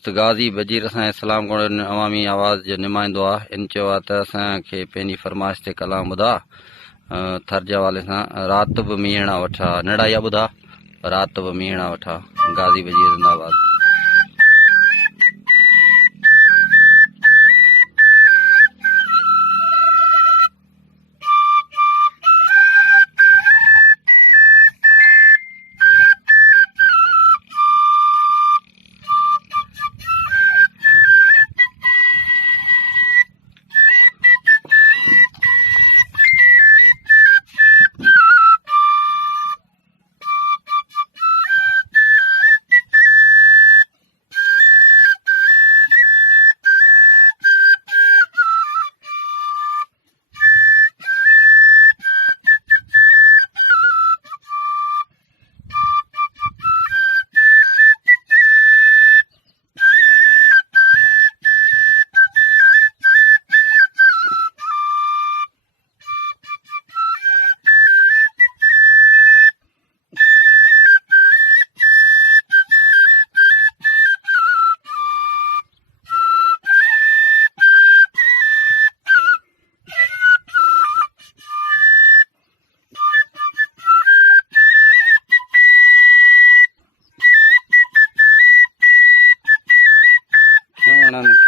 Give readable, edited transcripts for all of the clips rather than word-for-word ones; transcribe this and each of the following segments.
दोस्त गाज़ी वज़ीर असां इस्लाम गढ़ अवामी आवाज़ जो नुमाइंदो आहे। इन चयो आहे त असांखे पंहिंजी फरमाइश ते कलाम ॿुधा। थर जे हवाले सां रात बि मीहणा वठा निड़ाइया ॿुधा, रात बि मीहणा वठा। गाज़ी वज़ीर ज़िंदाबाद।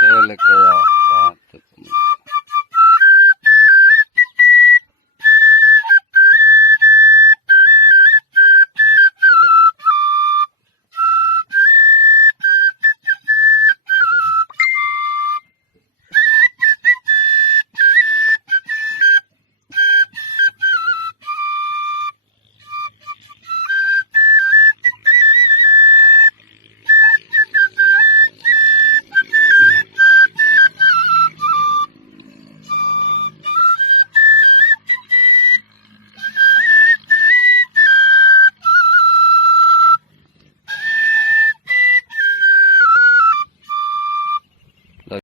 खेल कया रात